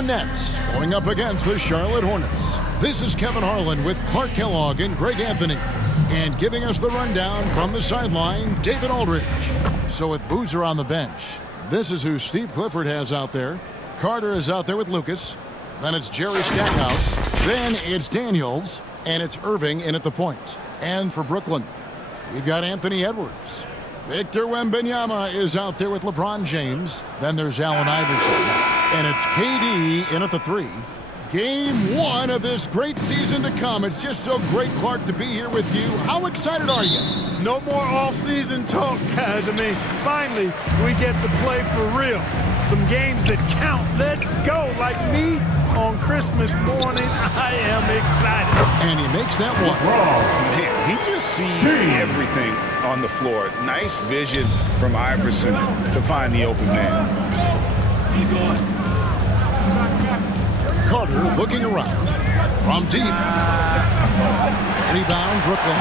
Nets going up against the Charlotte Hornets. This is Kevin Harlan with Clark Kellogg and Greg Anthony. And giving us the rundown from the sideline, David Aldridge. So with Boozer on the bench, this is who Steve Clifford has out there. Carter is out there with Lucas. Then it's Jerry Stackhouse. Then it's Daniels. And it's Irving in at the point. And for Brooklyn, we've got Anthony Edwards. Victor Wembanyama is out there with LeBron James. Then there's Allen Iverson. And it's KD in at the 3. Game 1 of this great season to come. It's just so great, Clark, to be here with you. How excited are you? No more off-season talk, guys. I mean, finally, we get to play for real. Some games that count. Let's go. Like me on Christmas morning, I am excited. And he makes that one. Man, he just sees everything on the floor. Nice vision from Iverson to find the open man. Keep going. Carter looking around from deep. Rebound, Brooklyn.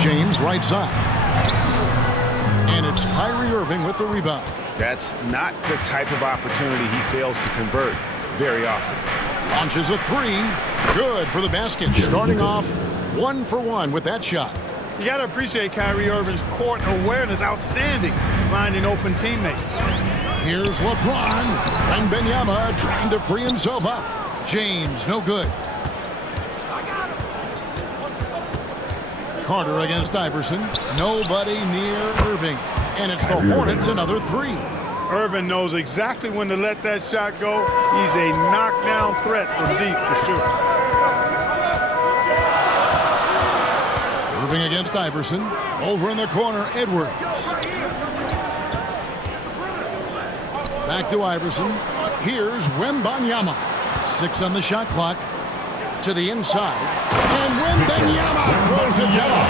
James right side. And it's Kyrie Irving with the rebound. That's not the type of opportunity he fails to convert very often. Launches a 3. Good for the basket. Starting off 1 for 1 with that shot. You got to appreciate Kyrie Irving's court awareness. Outstanding. Finding open teammates. Here's LeBron. And Wembanyama trying to free himself up. James, no good. Carter against Iverson. Nobody near Irving. And it's the Hornets, another 3. Irving knows exactly when to let that shot go. He's a knockdown threat from deep for sure. Irving against Iverson. Over in the corner, Edwards. Back to Iverson. Here's Wembanyama. 6 on the shot clock. To the inside. And Wembanyama throws it down.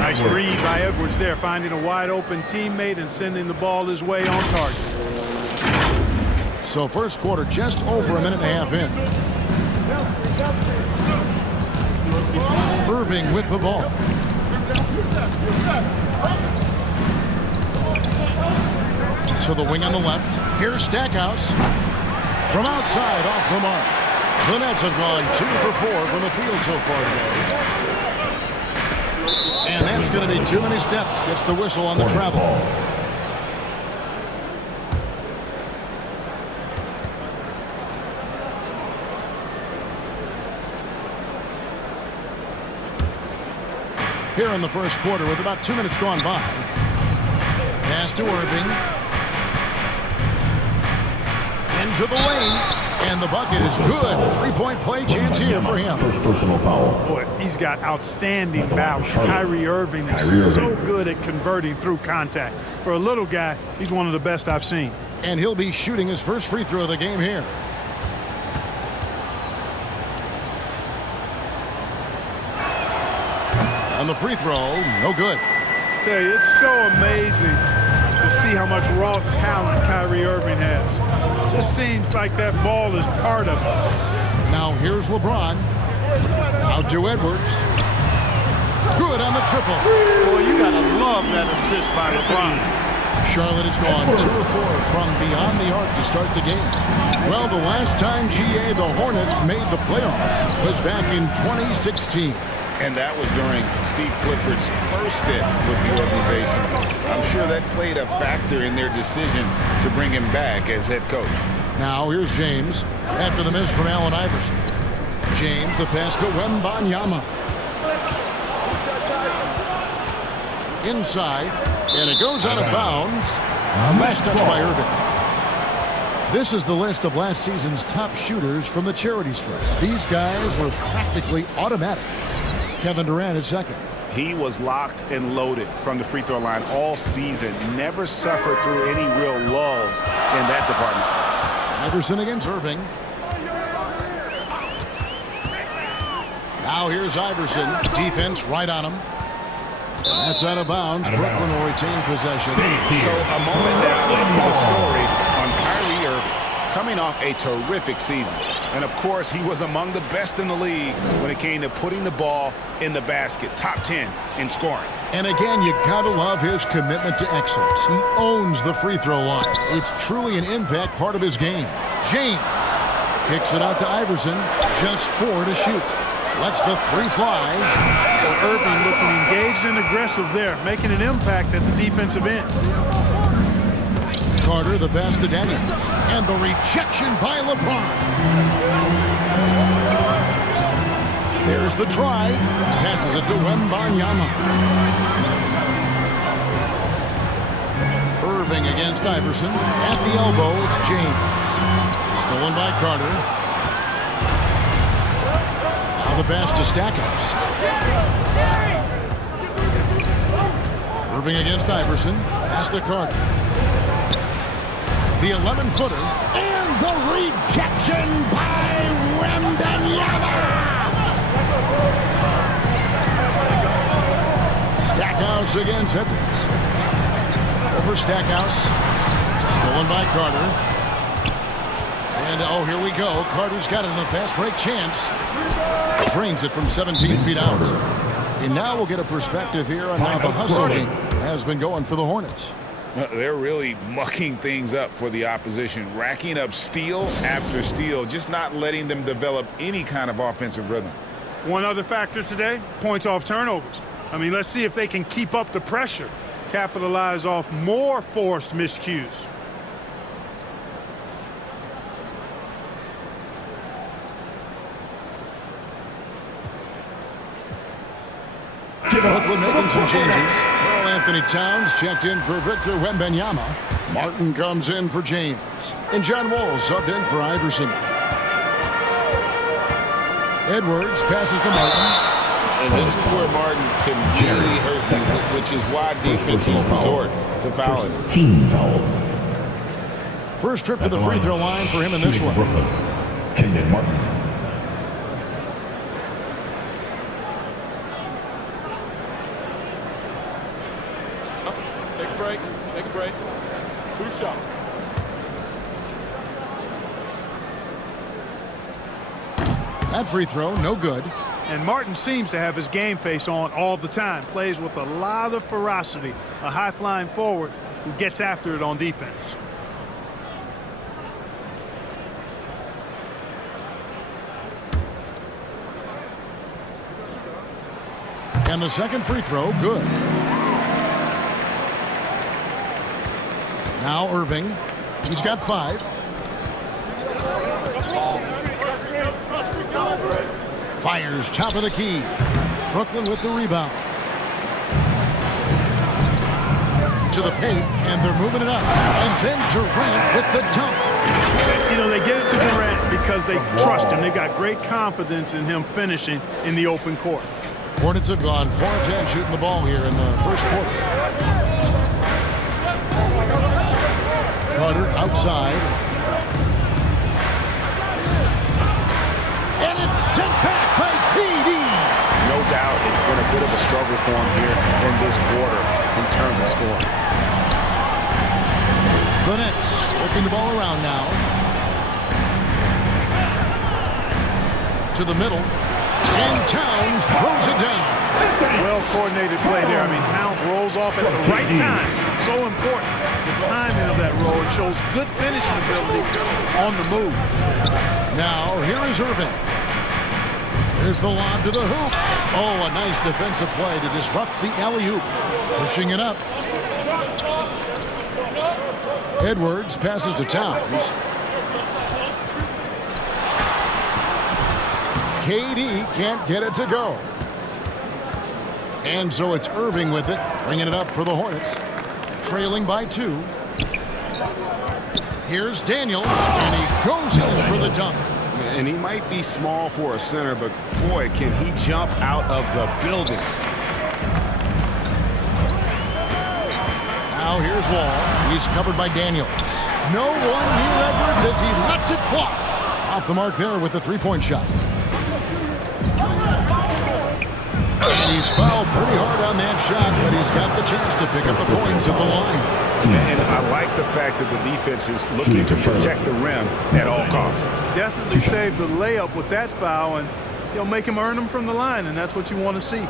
Nice read by Edwards there, finding a wide open teammate and sending the ball his way on target. So first quarter just over a minute and a half in. Irving with the ball. To the wing on the left. Here's Stackhouse. From outside, off the mark. The Nets have gone 2 for 4 from the field so far today. And that's going to be too many steps. Gets the whistle on the travel. Here in the first quarter with about 2 minutes gone by. Pass to Irving. Into the lane. And the bucket is good. 3-point play chance here for him. First personal foul. Boy, he's got outstanding balance. Kyrie Irving is so good at converting through contact. For a little guy, he's one of the best I've seen. And he'll be shooting his first free throw of the game here. And the free throw, no good. I tell you, it's so amazing to see how much raw talent Kyrie Irving has. Just seems like that ball is part of it. Now here's LeBron. Out to Edwards. Good on the triple. Boy, you gotta love that assist by LeBron. Charlotte has gone 2 of 4 from beyond the arc to start the game. Well, the last time GA the Hornets made the playoffs was back in 2016. And that was during Steve Clifford's first stint with the organization. I'm sure that played a factor in their decision to bring him back as head coach. Now here's James after the miss from Allen Iverson. James, the pass to Wembanyama. Inside, and it goes out of bounds. Last touch by Irving. This is the list of last season's top shooters from the charity stripe. These guys were practically automatic. Kevin Durant is second. He was locked and loaded from the free throw line all season. Never suffered through any real lulls in that department. Iverson against Irving. Now here's Iverson. Defense right on him. That's out of bounds. Brooklyn will retain possession. So a moment now to see the story on Kyrie Irving. coming off a terrific season. And, of course, he was among the best in the league when it came to putting the ball in the basket. Top 10 in scoring. And again, you gotta love his commitment to excellence. He owns the free throw line. It's truly an impact part of his game. James kicks it out to Iverson. Just 4 to shoot. Lets the 3 fly. Well, Irving looking engaged and aggressive there, making an impact at the defensive end. Carter, the pass to Daniels. And the rejection by LeBron. There's the drive. Passes it to Wembanyama. Irving against Iverson. At the elbow, it's James. Stolen by Carter. Now the pass to Stackhouse. Irving against Iverson. Pass to Carter. The 11-footer. And the rejection by Wembanyama. Stackhouse against Edwards. Over Stackhouse. Stolen by Carter. And, oh, here we go. Carter's got it in the fast break chance. Drains it from 17 feet out. And now we'll get a perspective here on how the hustle game has been going for the Hornets. They're really mucking things up for the opposition, racking up steal after steal, just not letting them develop any kind of offensive rhythm. One other factor today, points off turnovers. I mean, let's see if they can keep up the pressure, capitalize off more forced miscues. Brooklyn making some changes. Karl Anthony Towns checked in for Victor Wembanyama. Martin comes in for James. And John Wall subbed in for Iverson. Edwards passes to Martin. And this is where Martin can really hurt you, which is why defenses resort to fouling. Team foul. First trip to the free throw line for him in this one. Kenyon Martin. Take a break. Take a break. 2 shots. That free throw, no good. And Martin seems to have his game face on all the time. Plays with a lot of ferocity. A high-flying forward who gets after it on defense. And the second free throw, good. Now Irving. He's got 5. Fires top of the key. Brooklyn with the rebound. To the paint, and they're moving it up. And then Durant with the dunk. You know, they get it to Durant because they trust him. They've got great confidence in him finishing in the open court. Hornets have gone 4 of 10 shooting the ball here in the first quarter. Carter outside. And it's sent back by PD. No doubt it's been a bit of a struggle for him here in this quarter in terms of scoring. The Nets working the ball around now. To the middle. And Towns throws it down. Well-coordinated play there. I mean, Towns rolls off at the right time. So important. The timing of that roll. It shows good finishing ability on the move. Now, here is Irving. Here's the lob to the hoop. Oh, a nice defensive play to disrupt the alley-oop. Pushing it up. Edwards passes to Towns. KD can't get it to go. And so it's Irving with it, bringing it up for the Hornets. Trailing by 2. Here's Daniels, and he goes in for the dunk. And he might be small for a center, but boy, can he jump out of the building. Now here's Wall. He's covered by Daniels. No one near Edwards as he lets it fly. Off the mark there with the 3-point shot. And he's fouled pretty hard on that shot, but he's got the chance to pick up the points at the line. And I like the fact that the defense is looking to protect the rim at all costs. Definitely save the layup with that foul, and you'll make him earn them from the line, and that's what you want to see.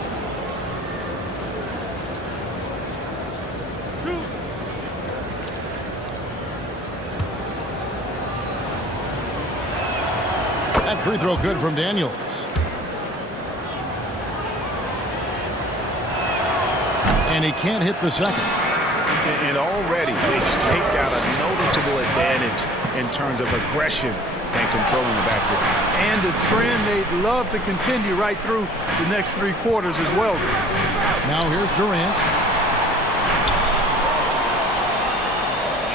That free throw good from Daniels. And he can't hit the second. And already they've staked out a noticeable advantage in terms of aggression and controlling the backcourt. And a trend they'd love to continue right through the next 3 quarters as well. Now here's Durant.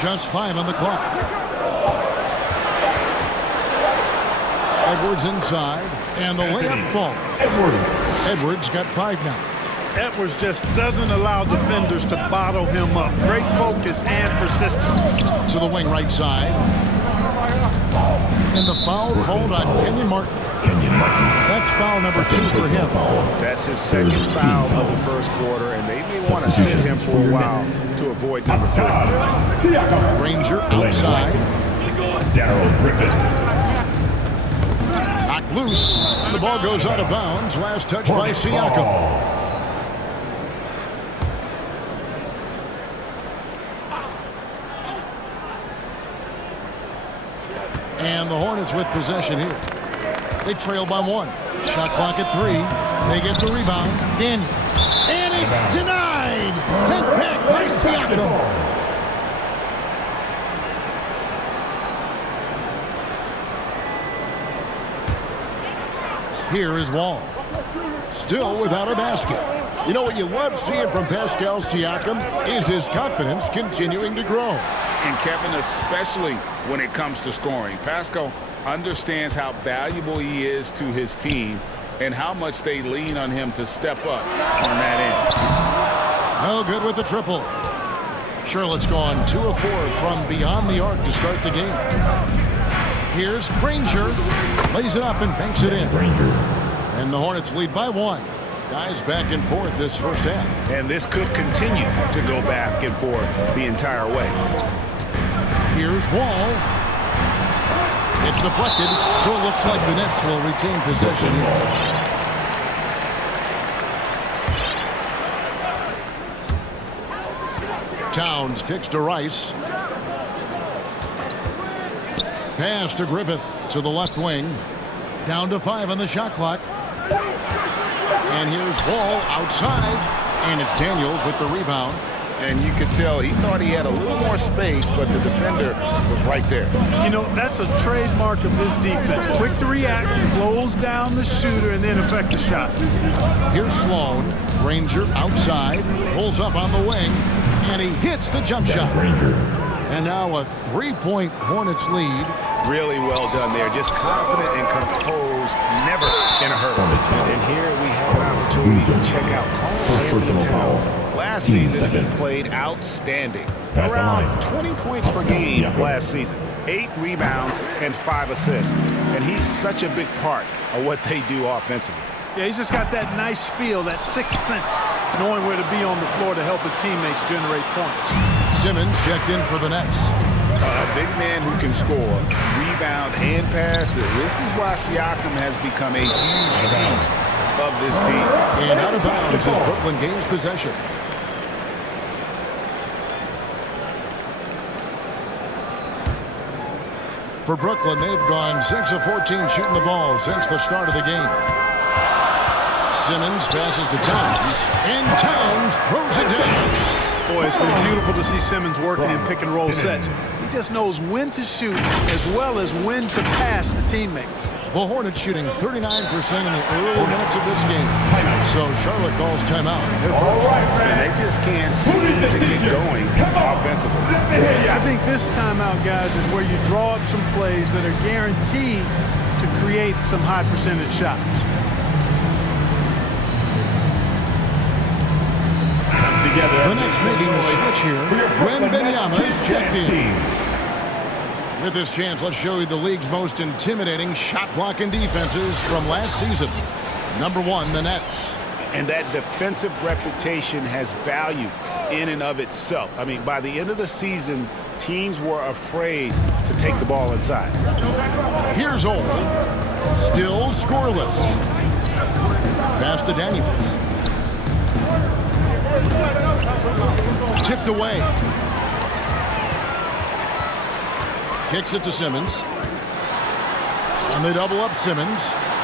Just 5 on the clock. Edwards inside, and the layup falls. Edwards got 5 now. Edwards just doesn't allow defenders to bottle him up. Great focus and persistence. To the wing right side. And the foul called on Kenyon Martin. That's foul number 2 for him. That's his second foul of the first quarter, and they may want to sit him for a while to avoid number 3. Granger outside. Daryl Griffin. Knocked loose. The ball goes out of bounds. Last touch by Siakam. And the Hornets with possession here. They trail by 1. Shot clock at 3. They get the rebound. Daniels. And it's denied. Sent back by Siakam. Here is Wall. Still without a basket. You know what you love seeing from Pascal Siakam is his confidence continuing to grow. And Kevin, especially when it comes to scoring. Pascal understands how valuable he is to his team and how much they lean on him to step up on that end. Oh, good with the triple. Charlotte's gone 2 of 4 from beyond the arc to start the game. Here's Granger. Lays it up and banks it in. And the Hornets lead by 1. Guys back and forth this first half. And this could continue to go back and forth the entire way. Here's Wall. It's deflected, so it looks like the Nets will retain possession here. Towns kicks to Rice. Pass to Griffith to the left wing. Down to 5 on the shot clock. And here's Wall outside. And it's Daniels with the rebound. And you could tell he thought he had a little more space, but the defender was right there. You know, that's a trademark of his defense. Quick to react, close down the shooter, and then affect the shot. Here's Sloan. Granger outside. Pulls up on the wing. And he hits the jump shot. And now a 3-point Hornets lead. Really well done there. Just confident and composed, never in a hurry. And here we have an opportunity to check out Carl Towns. Last season, he played outstanding. Around 20 points per game last season. 8 rebounds and 5 assists. And he's such a big part of what they do offensively. Yeah, he's just got that nice feel, that sixth sense, knowing where to be on the floor to help his teammates generate points. Simmons checked in for the Nets. A big man who can score, rebound, and pass. This is why Siakam has become a huge piece of this team. And out of bounds as Brooklyn gains possession. For Brooklyn, they've gone 6 of 14 shooting the ball since the start of the game. Simmons passes to Towns, and Towns throws it down. Boy, it's been beautiful to see Simmons working in pick and roll sets. He just knows when to shoot as well as when to pass to teammates. The Hornets shooting 39% in the early minutes of this game. So Charlotte calls timeout. And they just can't seem to get going offensively. I think this timeout, guys, is where you draw up some plays that are guaranteed to create some high percentage shots. The Nets making a switch here. Wembanyama is checked in. With this chance, let's show you the league's most intimidating shot blocking defenses from last season. Number 1, the Nets. And that defensive reputation has value in and of itself. I mean, by the end of the season, teams were afraid to take the ball inside. Here's Ole. Still scoreless. Pass to Daniels. Tipped away. Kicks it to Simmons. And they double up Simmons.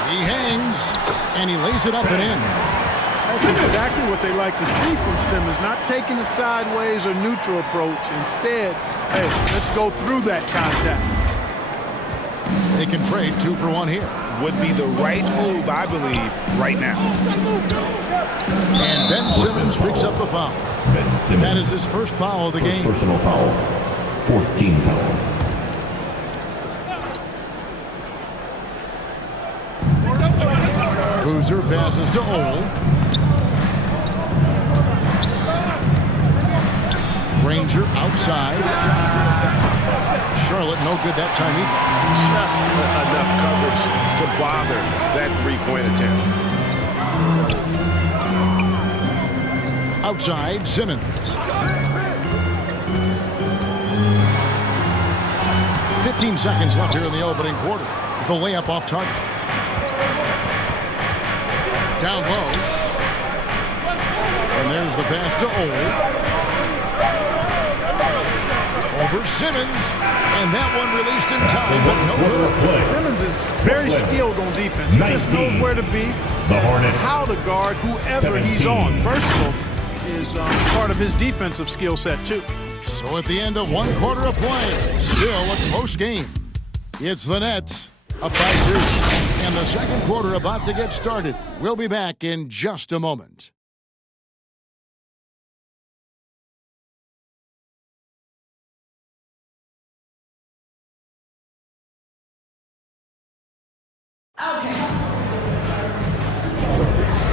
He hangs, and he lays it up and in. That's exactly what they like to see from Simmons, not taking a sideways or neutral approach. Instead, hey, let's go through that contact. They can trade 2 for 1 here. Would be the right move, I believe, right now. And Ben Simmons picks up the foul. Ben Simmons. That is his first foul of the game. Personal foul. 4th team foul. Boozer passes to Ole. Granger outside. Charlotte no good that time either. Just enough coverage to bother that three-point attempt. Outside, Simmons. 15 seconds left here in the opening quarter. The layup off target. Down low. And there's the pass to Ole. Over Simmons. And that one released in time, but no good. Simmons is very skilled on defense. He just knows where to be, The Hornets. how to guard whoever he's on. Versatile is part of his defensive skill set, too. So at the end of 1 quarter of play, still a close game. It's the Nets up by 2. And the second quarter about to get started. We'll be back in just a moment.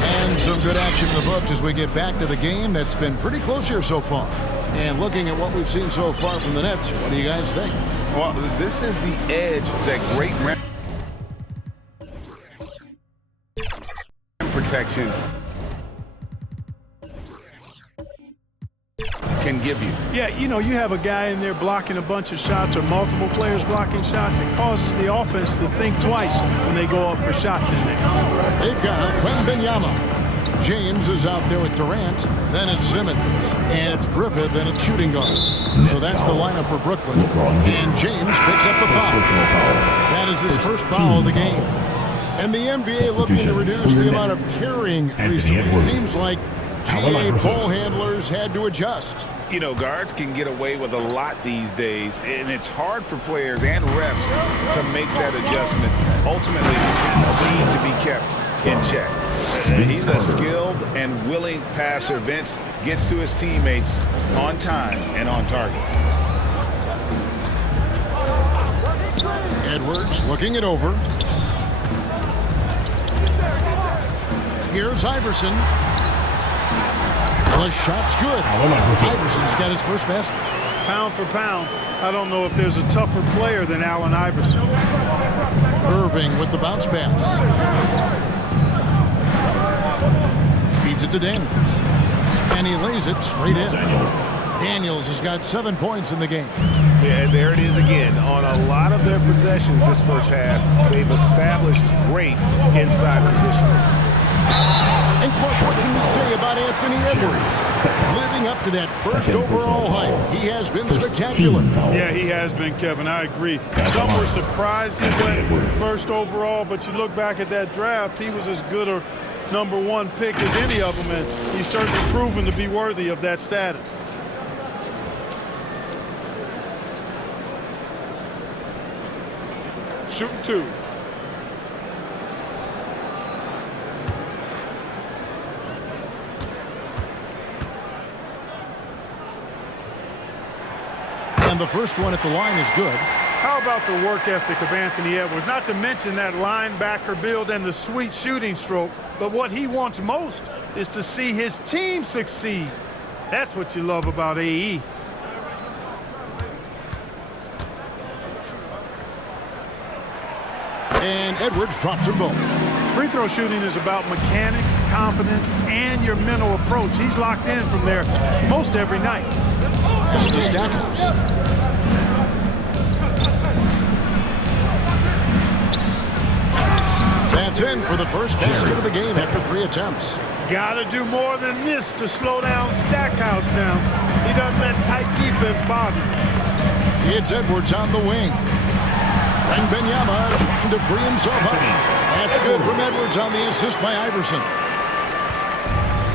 And some good action in the books as we get back to the game that's been pretty close here so far. And looking at what we've seen so far from the Nets, what do you guys think? Well, this is the edge that great protection can give you. Yeah, you know, you have a guy in there blocking a bunch of shots or multiple players blocking shots. It causes the offense to think twice when they go up for shots in there. They've got Wembanyama. James is out there with Durant. Then it's Simmons. And it's Griffith and it's shooting guard. So that's the lineup for Brooklyn. And James picks up the foul. That is his first foul of the game. And the NBA looking to reduce the amount of carrying recently. Seems like GA ball handlers had to adjust. You know, guards can get away with a lot these days, and it's hard for players and refs to make that adjustment. Ultimately, it's need to be kept in check. He's a skilled and willing passer. Vince gets to his teammates on time and on target. Edwards looking it over. Here's Iverson. The shot's good. Iverson's got his first basket. Pound for pound, I don't know if there's a tougher player than Allen Iverson. Irving with the bounce pass. Feeds it to Daniels. And he lays it straight in. Daniels has got 7 points in the game. Yeah, there it is again. On a lot of their possessions this first half, they've established great inside position. And Clark, what can you say about Anthony Edwards? Living up to that first overall hype, he has been spectacular. Yeah, he has been, Kevin. I agree. Some were surprised he went first overall, but you look back at that draft, he was as good a #1 pick as any of them, and he's certainly proven to be worthy of that status. Shooting 2. And the first one at the line is good. How about the work ethic of Anthony Edwards? Not to mention that linebacker build and the sweet shooting stroke, but what he wants most is to see his team succeed. That's what you love about AE. And Edwards drops them both. Free throw shooting is about mechanics, confidence, and your mental approach. He's locked in from there most every night. Pass to Stackhouse. That's in for the first basket of the game after 3 attempts. Got to do more than this to slow down Stackhouse now. He doesn't let tight defense bother him. It's Edwards on the wing. And Benyama trying to free himself up. That's good from Edwards on the assist by Iverson.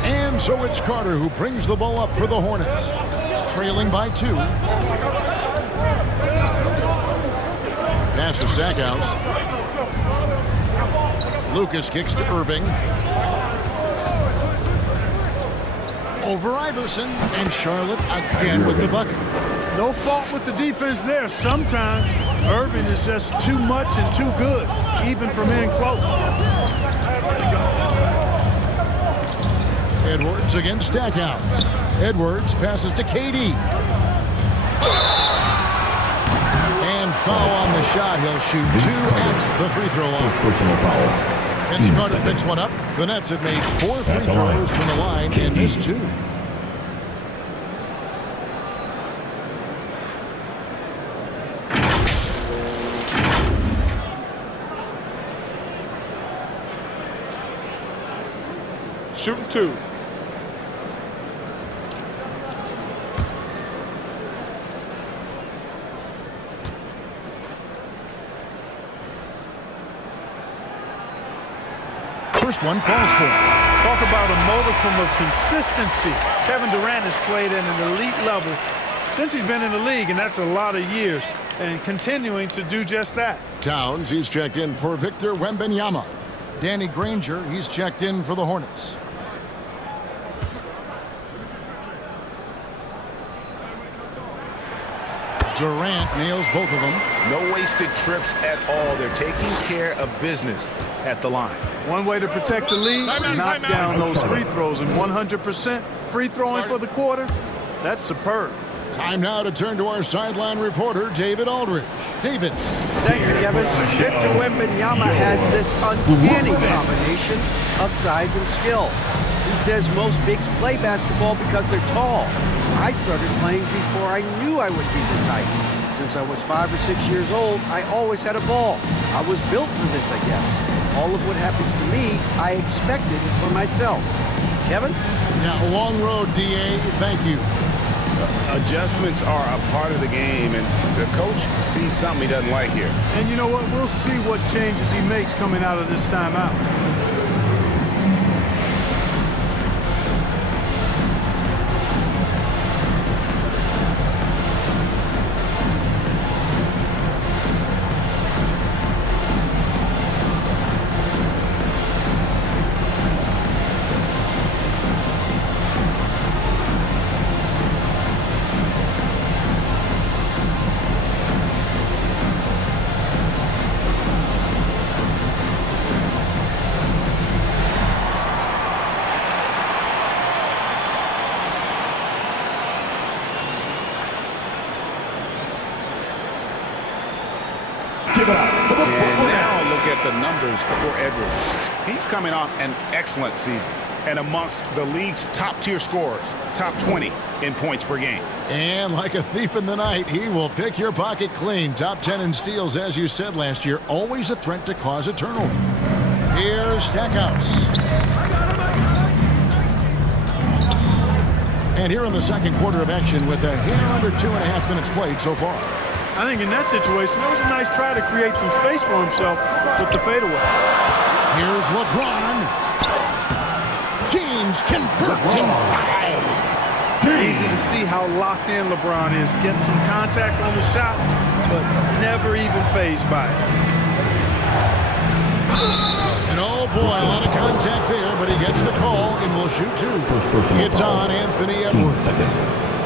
And so it's Carter who brings the ball up for the Hornets. Trailing by 2. Pass to Stackhouse. Lucas kicks to Irving. Over Iverson. And Charlotte again with the bucket. No fault with the defense there. Sometimes Irving is just too much and too good, even from in close. Edwards against Stackhouse. Edwards passes to KD. And foul on the shot. He'll shoot 2 at the free throw line. Personal foul. And Carter picks one up. The Nets have made 4 free throws from the line and missed 2. Shooting 2. First one falls for. Talk about a modicum of consistency. Kevin Durant has played at an elite level since he's been in the league, and that's a lot of years, and continuing to do just that. Towns, he's checked in for Victor Wembanyama. Danny Granger, he's checked in for the Hornets. Durant nails both of them. No wasted trips at all. They're taking care of business at the line. One way to protect the lead, knock down those free throws, and 100% free throwing for the quarter, that's superb. Time now to turn to our sideline reporter, David Aldridge. David. Thank you, Kevin. Victor Wembanyama has this uncanny combination of size and skill. He says most bigs play basketball because they're tall. I started playing before I knew I would be this height. Since I was 5 or 6 years old, I always had a ball. I was built for this, I guess. All of what happens to me, I expected for myself. Kevin? Now, long road, DA. Thank you. Adjustments are a part of the game, and the coach sees something he doesn't like here. And you know what? We'll see what changes he makes coming out of this timeout. And now look at the numbers for Edwards. He's coming off an excellent season and amongst the league's top-tier scorers, top 20 in points per game. And like a thief in the night, he will pick your pocket clean. Top 10 in steals, as you said last year, always a threat to cause a turnover. Here's Stackhouse. And here in the second quarter of action with a hair under 2.5 minutes played so far. I think in that situation, that was a nice try to create some space for himself with the fadeaway. Here's LeBron. James converts inside. Easy to see how locked in LeBron is. Getting some contact on the shot, but never even fazed by it. And oh boy, a lot of contact there, but he gets the call and will shoot 2. It's on Anthony Edwards.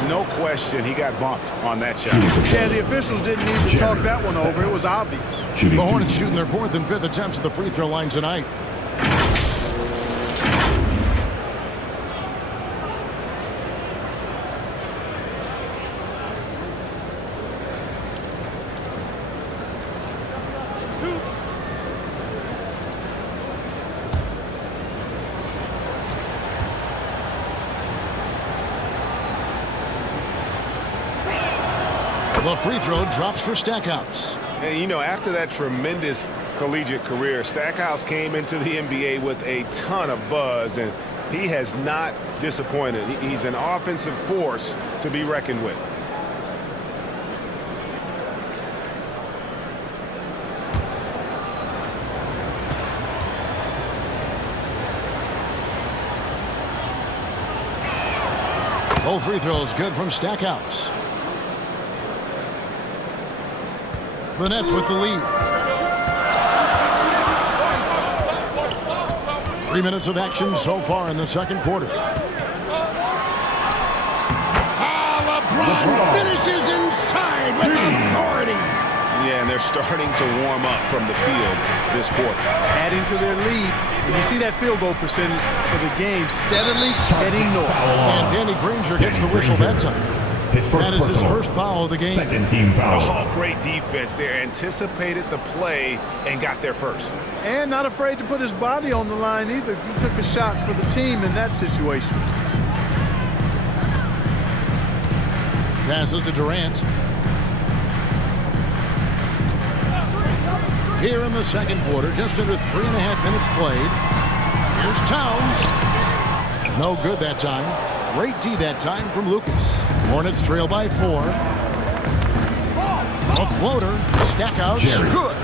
No question, he got bumped on that shot. Yeah, the officials didn't need to talk that one over. It was obvious. The Hornets shooting their 4th and 5th attempts at the free throw line tonight. The free throw drops for Stackhouse. And, you know, after that tremendous collegiate career, Stackhouse came into the NBA with a ton of buzz, and he has not disappointed. He's an offensive force to be reckoned with. Both free throws good from Stackhouse. The Nets with the lead. 3 minutes of action so far in the second quarter. LeBron finishes inside with authority. Yeah, and they're starting to warm up from the field this quarter. Adding to their lead. And you see that field goal percentage for the game steadily heading north. And Danny Granger gets the whistle that time. That is his first foul of the game. Second team foul. Oh, great defense there. Anticipated the play and got there first. And not afraid to put his body on the line either. He took a shot for the team in that situation. Passes to Durant. Here in the second quarter, just under 3.5 minutes played. Here's Towns. No good that time. Great D that time from Lucas. Hornets trail by 4. A floater. Stackhouse. Good.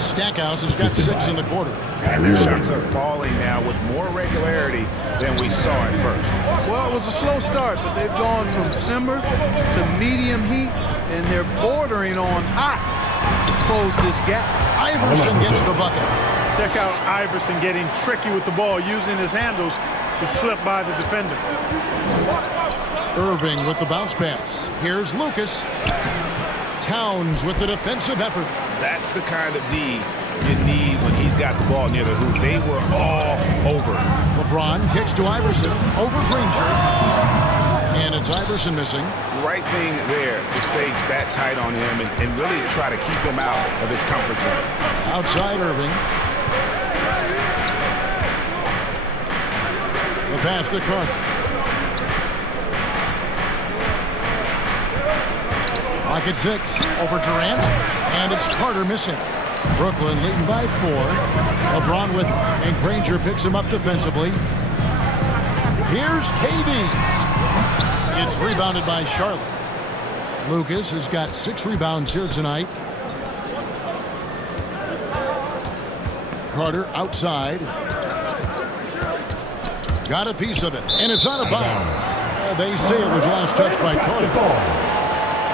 Stackhouse has got 6 in the quarter. Their shots are falling now with more regularity than we saw at first. Well, it was a slow start, but they've gone from simmer to medium heat, and they're bordering on hot to close this gap. Iverson gets the bucket. Check out Iverson getting tricky with the ball, using his handles to slip by the defender. Irving with the bounce pass. Here's Lucas. Towns with the defensive effort. That's the kind of D you need when he's got the ball near the hoop. They were all over. LeBron kicks to Iverson over Granger. And it's Iverson missing. Right thing there to stay that tight on him and really try to keep him out of his comfort zone. Outside Irving. The pass to Carter. Lock at 6 over Durant. And it's Carter missing. Brooklyn leading by 4. LeBron with it. And Granger picks him up defensively. Here's KD. It's rebounded by Charlotte. Lucas has got 6 rebounds here tonight. Carter outside. Got a piece of it, and it's out of bounds. They say it was last touched by Carter.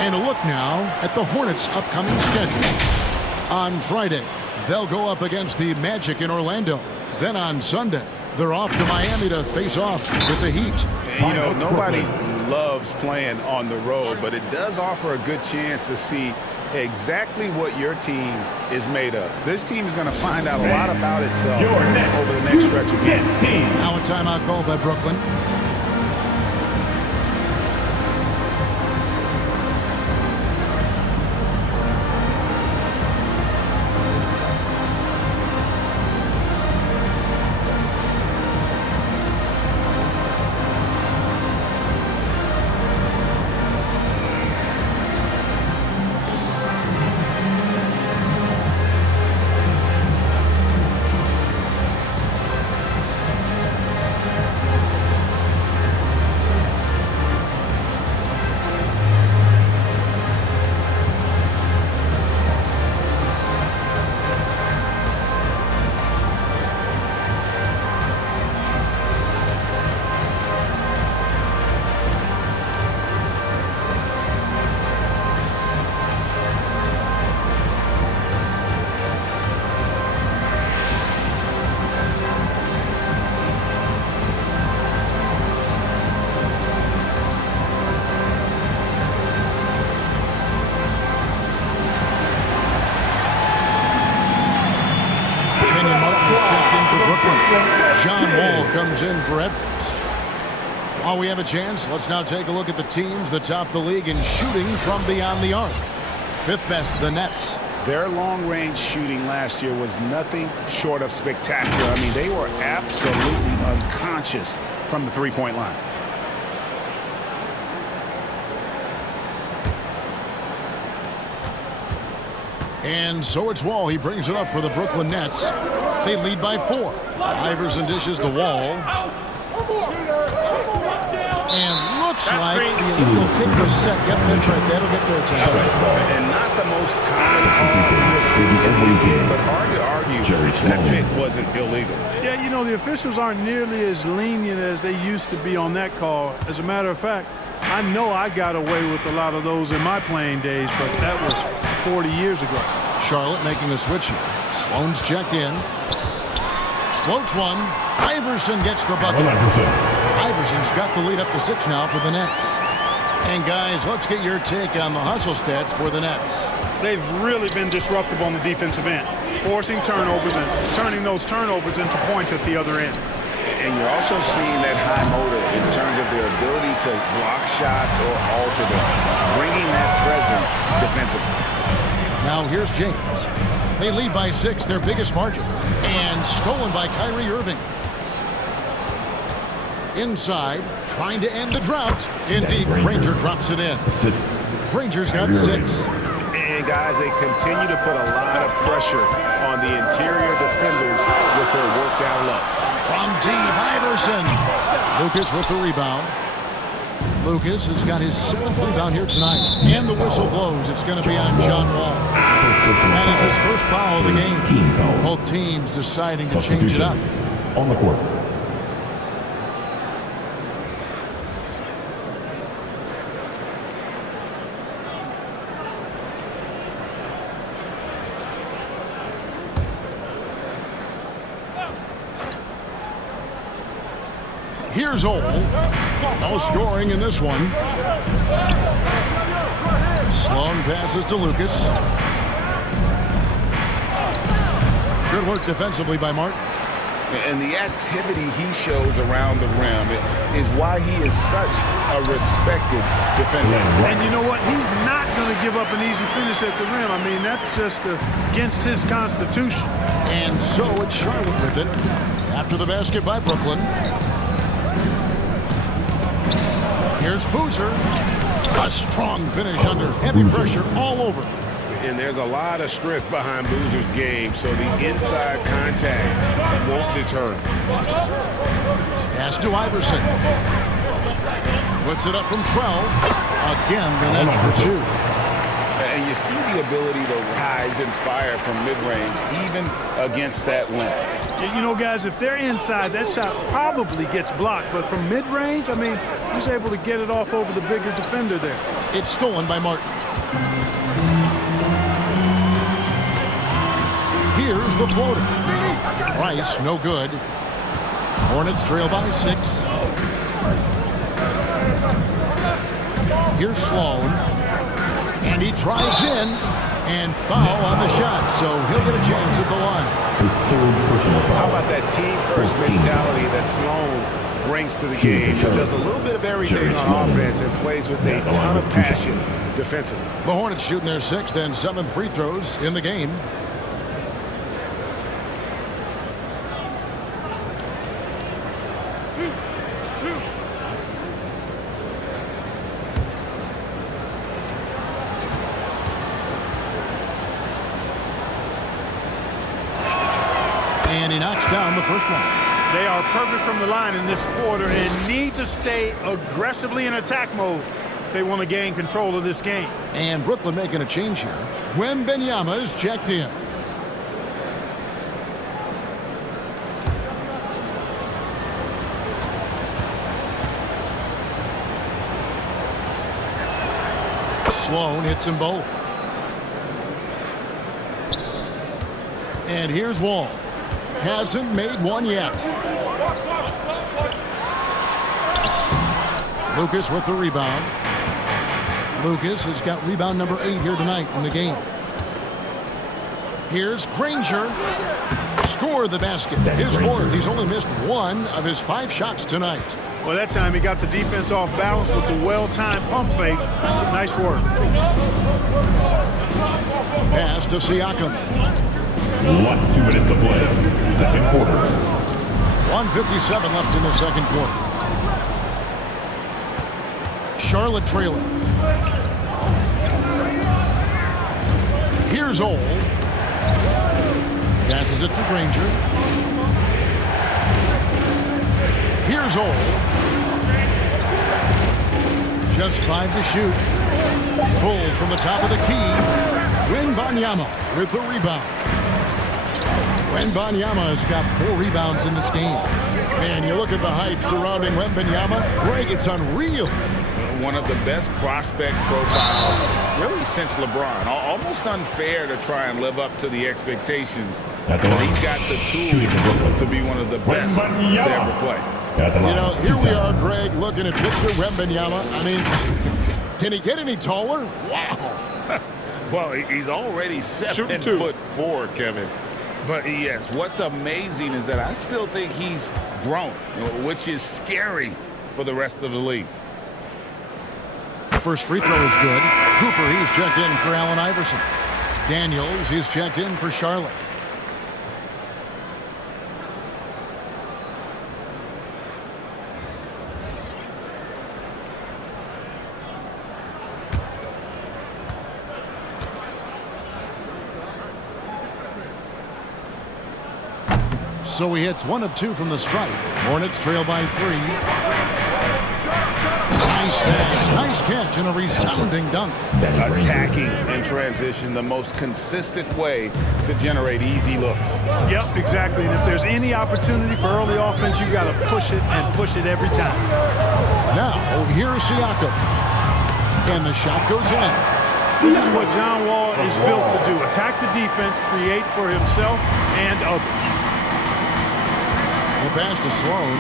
And a look now at the Hornets' upcoming schedule. On Friday, they'll go up against the Magic in Orlando. Then on Sunday, they're off to Miami to face off with the Heat. You know, nobody loves playing on the road, but it does offer a good chance to see exactly what your team is made of. This team is going to find out a lot about itself over the next stretch of games. Now a timeout called by Brooklyn. John Wall comes in for Edwards. While we have a chance, let's now take a look at the teams that top the league in shooting from beyond the arc. 5th best, the Nets. Their long-range shooting last year was nothing short of spectacular. I mean, they were absolutely unconscious from the three-point line. And so it's Wall. He brings it up for the Brooklyn Nets. They lead by 4. Iverson dishes the Wall. And looks like the illegal kick was set. Yep, that's right. That'll get their attention. And not the most common call, but hard to argue that pick wasn't illegal. Yeah, you know, the officials aren't nearly as lenient as they used to be on that call. As a matter of fact, I know I got away with a lot of those in my playing days, but that was 40 years ago. Charlotte making a switch here. Sloan's checked in. Floats one. Iverson gets the bucket. Iverson's got the lead up to 6 now for the Nets. And guys, let's get your take on the hustle stats for the Nets. They've really been disruptive on the defensive end, forcing turnovers and turning those turnovers into points at the other end. And you're also seeing that high motor in terms of their ability to block shots or alter them, bringing that presence defensively. Now here's James. They lead by 6, their biggest margin. And stolen by Kyrie Irving. Inside, trying to end the drought. Indeed, Granger drops it in. Granger's got 6. And guys, they continue to put a lot of pressure on the interior defenders with their work down low. From deep, Iverson. Lucas with the rebound. Lucas has got his 7th rebound here tonight. And the whistle blows. It's going to be on John Wall. That is his first foul of the game. Both teams deciding to change it up. On the court. Here's Ole. No scoring in this one. Sloan passes to Lucas. Good work defensively by Martin. And the activity he shows around the rim is why he is such a respected defender. And you know what? He's not going to give up an easy finish at the rim. I mean, that's just against his constitution. And so it's Charlotte with it. After the basket by Brooklyn. Here's Boozer. A strong finish under heavy pressure all over. And there's a lot of strength behind Boozer's game, so the inside contact won't deter him. Pass to Iverson. Puts it up from 12. Again, the Nets for 2. And you see the ability to rise and fire from mid-range, even against that length. You know, guys, if they're inside, that shot probably gets blocked. But from mid-range, I mean, he's able to get it off over the bigger defender there. It's stolen by Martin. Here's the floater. Rice, no good. Hornets trail by 6. Here's Sloan. And he drives in and foul on the shot, so he'll get a chance at the line. His 3rd personal foul. How about that team-first mentality that Sloan brings to the game? He does a little bit of everything on offense and plays with a ton of passion defensively. The Hornets shooting their 6th and 7th free throws in the game. And he knocks down the first one. They are perfect from the line in this quarter and need to stay aggressively in attack mode if they want to gain control of this game. And Brooklyn making a change here. Wembanyama is checked in. Sloan hits them both. And here's Wall. Hasn't made one yet. Lucas with the rebound. Lucas has got rebound number 8 here tonight in the game. Here's Granger. Scored the basket. His 4th. He's only missed 1 of his 5 shots tonight. Well, that time he got the defense off balance with the well-timed pump fake. Nice work. Pass to Siakam. Last 2 minutes to play. 2nd quarter. 1:57 left in the 2nd quarter. Charlotte trailing. Here's Here's Ole. Passes it to Granger. Here's Ole. Just 5 to shoot. Pulls from the top of the key. Wembanyama with the rebound. Wembanyama has got 4 rebounds in this game. Man, you look at the hype surrounding Wembanyama. Greg, it's unreal. One of the best prospect profiles really since LeBron. Almost unfair to try and live up to the expectations. But he's got the tools to be one of the best to ever play. You know, here we are, Greg, looking at Victor Wembanyama. I mean, can he get any taller? Wow. Well, he's already 7'4", Kevin. But yes, what's amazing is that I still think he's grown, which is scary for the rest of the league. First free throw is good. Cooper, he's checked in for Allen Iverson. Daniels, he's checked in for Charlotte. So he hits 1 of 2 from the stripe. Hornets trail by 3. Nice pass, nice catch, and a resounding dunk. Attacking in transition, the most consistent way to generate easy looks. Yep, exactly. And if there's any opportunity for early offense, you got to push it and push it every time. Now, here's Siakam. And the shot goes in. This is what John Wall is built to do. Attack the defense, create for himself and others. The pass to Sloan.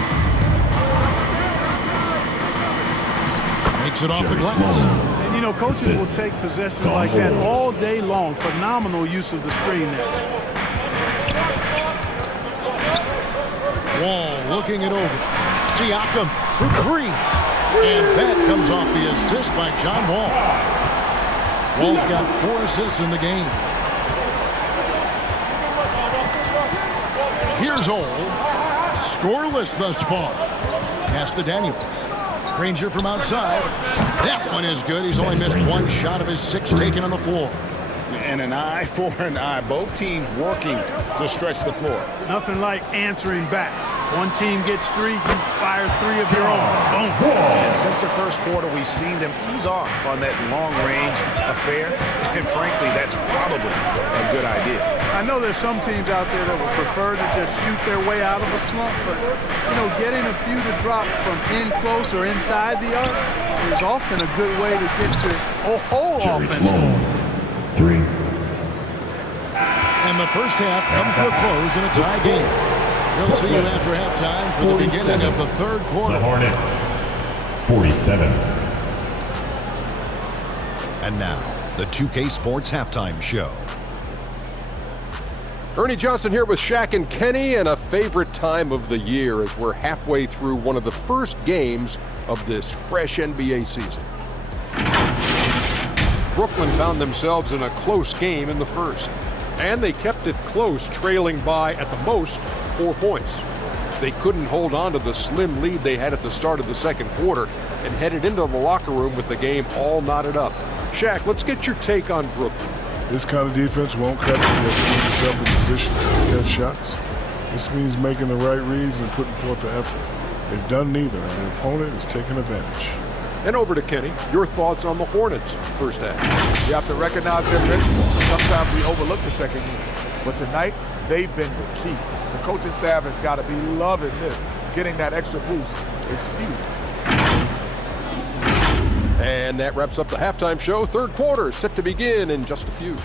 Makes it off the glass. And, you know, coaches will take possessions like that all day long. Phenomenal use of the screen there. Wall looking it over. Siakam for 3. And that comes off the assist by John Wall. Wall's got 4 assists in the game. Here's Ole. Scoreless thus far. Pass to Daniels. Granger from outside. That one is good. He's only missed 1 shot of his 6 taken on the floor. And an eye for an eye. Both teams working to stretch the floor. Nothing like answering back. One team gets 3, you fire 3 of your own. Boom. And since the first quarter, we've seen them ease off on that long-range affair. And frankly, that's probably a good idea. I know there's some teams out there that would prefer to just shoot their way out of a slump, but, you know, getting a few to drop from in close or inside the arc is often a good way to get to a whole offense. 3. And the first half comes to a close in a tie game. We'll see you after halftime for the beginning of the 3rd quarter. The Hornets, 47. And now, the 2K Sports Halftime Show. Ernie Johnson here with Shaq and Kenny, and a favorite time of the year as we're halfway through one of the first games of this fresh NBA season. Brooklyn found themselves in a close game in the first, and they kept it close, trailing by, at the most, 4 points. They couldn't hold on to the slim lead they had at the start of the second quarter and headed into the locker room with the game all knotted up. Shaq, let's get your take on Brooklyn. This kind of defense won't cut it. You have to put yourself in position to catch shots. This means making the right reads and putting forth the effort. They've done neither, and their opponent is taking advantage. And over to Kenny, your thoughts on the Hornets first half. You have to recognize their principles. Sometimes we overlook the second unit. But tonight, they've been the key. The coaching staff has got to be loving this. Getting that extra boost is huge. And that wraps up the halftime show. 3rd quarter set to begin in just a few.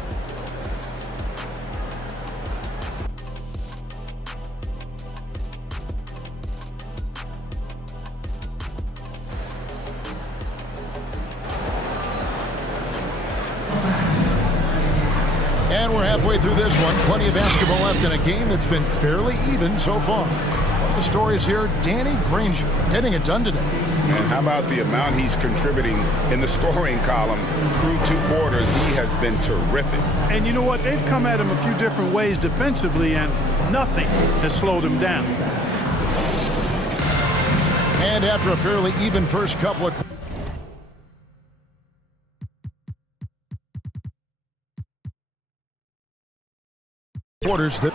And we're halfway through this one. Plenty of basketball left in a game that's been fairly even so far. The story is here. Danny Granger getting it done today. And how about the amount he's contributing in the scoring column through 2 quarters? He has been terrific. And you know what? They've come at him a few different ways defensively, and nothing has slowed him down. And after a fairly even first couple of quarters that